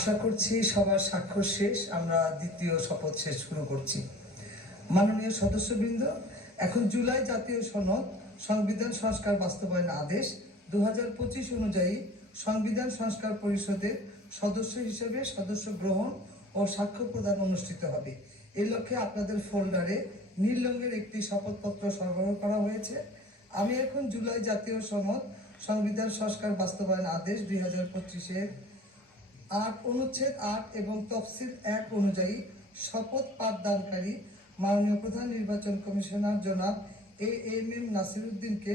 আশা করছি সবার স্বাক্ষর শেষ, আমরা দ্বিতীয় শপথ শেষ শুরু করছি। মাননীয় সদস্যবৃন্দ, এখন জুলাই জাতীয় সনদ সংবিধান সংস্কার বাস্তবায়ন আদেশ 2025 অনুযায়ী সংবিধান সংস্কার পরিষদের সদস্য হিসেবে সদস্য গ্রহণ ও সাক্ষ্য প্রদান অনুষ্ঠিত হবে। এই লক্ষ্যে আপনাদের ফোল্ডারে নীল রঙের একটি শপথপত্র সরবরাহ করা হয়েছে। আমি এখন জুলাই জাতীয় সনদ সংবিধান সংস্কার বাস্তবায়ন আদেশ 2025-এর 8 অনুচ্ছেদ 8 এবং তফসিল 1 অনুযায়ী শপথ পাঠদানকারী মাননীয় প্রধান নির্বাচন কমিশনার জনাব এএমএম নাসিরউদ্দিনকে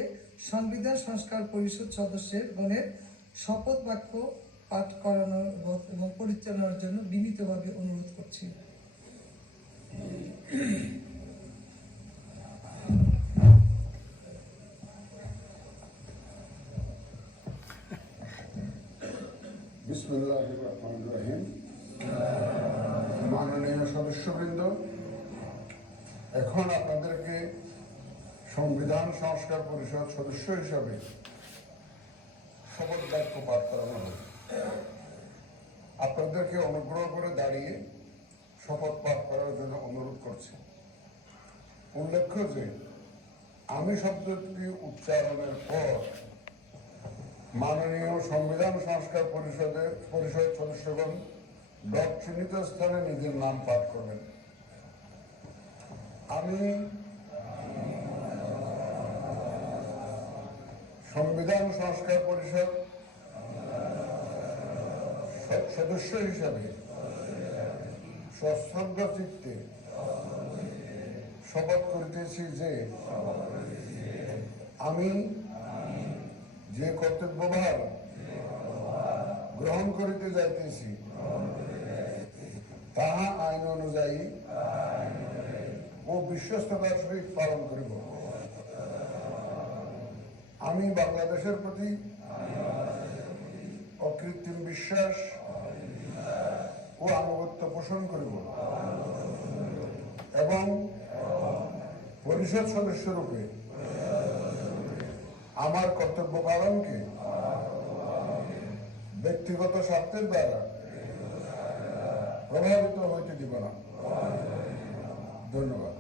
সংবিধান সংস্কার পরিষদ সদস্যের গণের শপথ বাক্য পাঠ করানো এবং পরিচালনার জন্য বিনীতভাবে অনুরোধ করছি। বিসমিল্লাহির রহমানির রহিম। মাননীয় সদস্যবৃন্দ, এখন আপনাদেরকে সংবিধান সংস্কার পরিষদ সদস্য হিসাবে শপথ বাক্য পাঠ করানো হবে। আপনাদেরকে অনুগ্রহ করে দাঁড়িয়ে শপথ পাঠ করার জন্য অনুরোধ করছি। উল্লেখ্য যে আমি শব্দটি উচ্চারণের পর মাননীয় সংবিধান সংস্কার পরিষদ সদস্যগণ ডট চিহ্নিত স্থানে নিজের নাম পাঠ করবেন। আমি সংবিধান সংস্কার পরিষদ সদস্য হিসাবে সশ্রদ্ধ চিত্তে শপথ করিতেছি যে আমি যে কর্তব্যভার গ্রহণ করিতে যাইতেছি তাহা আইন অনুযায়ী ও বিশ্বস্ততার সহিত পালন করিব। আমি বাংলাদেশের প্রতি অকৃত্রিম বিশ্বাস ও আনুগত্য পোষণ করিব এবং পরিষদ সদস্য রূপে আমার কর্তব্য পালনকে ব্যক্তিগত স্বার্থের দ্বারা প্রভাবিত হইতে দিব না। ধন্যবাদ।